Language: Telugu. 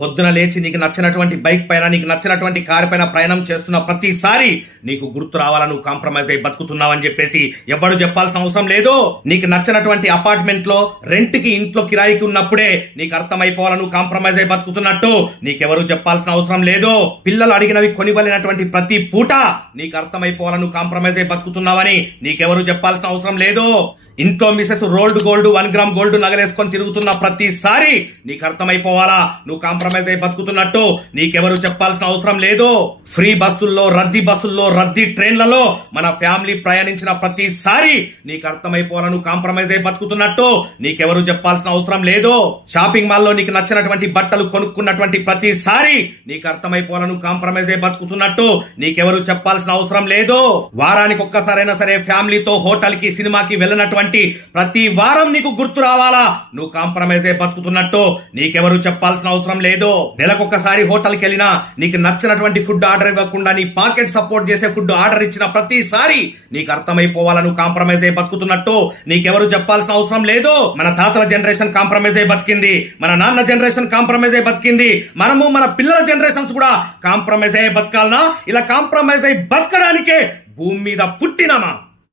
పొద్దున లేచి నీకు నచ్చినటువంటి బైక్ పైన నీకు నచ్చినటువంటి కారు పైన ప్రయాణం చేస్తున్న ప్రతిసారి నీకు గుర్తు రావాలా నువ్వు కాంప్రమైజ్ అయి బతుకుతున్నావని చెప్పేసి ఎవడు చెప్పాల్సిన అవసరం లేదు. నీకు నచ్చినటువంటి అపార్ట్మెంట్ లో రెంట్ కి ఇంట్లో కిరాయికి ఉన్నప్పుడే నీకు అర్థమైపోవాలా నువ్వు కాంప్రమైజ్ అయి బతుకుతున్నట్టు నీకెవరు చెప్పాల్సిన అవసరం లేదు. పిల్లలు అడిగినవి కొనివలినటువంటి ప్రతి పూట నీకు అర్థమైపోవాలా నువ్వు కాంప్రమైజ్ అయి బతుకుతున్నావని నీకెవరు చెప్పాల్సిన అవసరం లేదు. ఇంట్లో Mrs rolled gold 1 gram gold నగలేసుకొని తిరుగుతున్న ప్రతిసారి నీకు అర్థమైపోవాలా నువ్వు కాంప్రమైజ్ అయి బతుకుతున్నట్టు నీకెవరు చెప్పాల్సిన అవసరం లేదు. ఫ్రీ బస్సుల్లో రద్దీ ట్రైన్లలో మన ఫ్యామిలీ ప్రయాణించిన ప్రతిసారి నీకు అర్థమైపోవాలా నువ్వు కాంప్రమైజ్ అయి బతుకుతున్నట్టు నీకెవరు చెప్పాల్సిన అవసరం లేదు. షాపింగ్ మాల్లో నీకు నచ్చినటువంటి బట్టలు కొనుక్కున్నటువంటి ప్రతిసారి నీకు అర్థమైపోవాలా నువ్వు కాంప్రమైజ్ అయి బతుకుతున్నట్టు నీకెవరు చెప్పాల్సిన అవసరం లేదు. వారానికి ఒక్కసారైనా సరే ఫ్యామిలీతో హోటల్ కి సినిమాకి వెళ్ళినటువంటి ప్రతి వారం నీకు గుర్తు రావాలా నువ్వు కాంప్రమైజ్ అయి బతుకుతున్నట్టు నీకెవరు చెప్పాల్సిన అవసరం లేదు. నెలకొకసారి హోటల్కి వెళ్ళినా నీకు నచ్చినటువంటి ఫుడ్ ఆర్డర్ ఇవ్వకుండా నీ పాకెట్ సపోర్ట్ చేసే ఫుడ్ ఆర్డర్ ఇచ్చిన ప్రతిసారి నీకు అర్థమైపోవాలా నువ్వు కాంప్రమైజ్ అయి బతుకుతున్నట్టు నీకెవరు చెప్పాల్సిన అవసరం లేదు. మన తాతల జనరేషన్ కాంప్రమైజ్ అయి బతికింది, మన నాన్న జనరేషన్ కాంప్రమైజ్ అయి బతికింది, మనము మన పిల్లల జనరేషన్స్ కూడా కాంప్రమైజ్ అయి బతకాలనా? ఇలా కాంప్రమైజ్ అయి బతకడానికే భూమి మీద పుట్టినామా?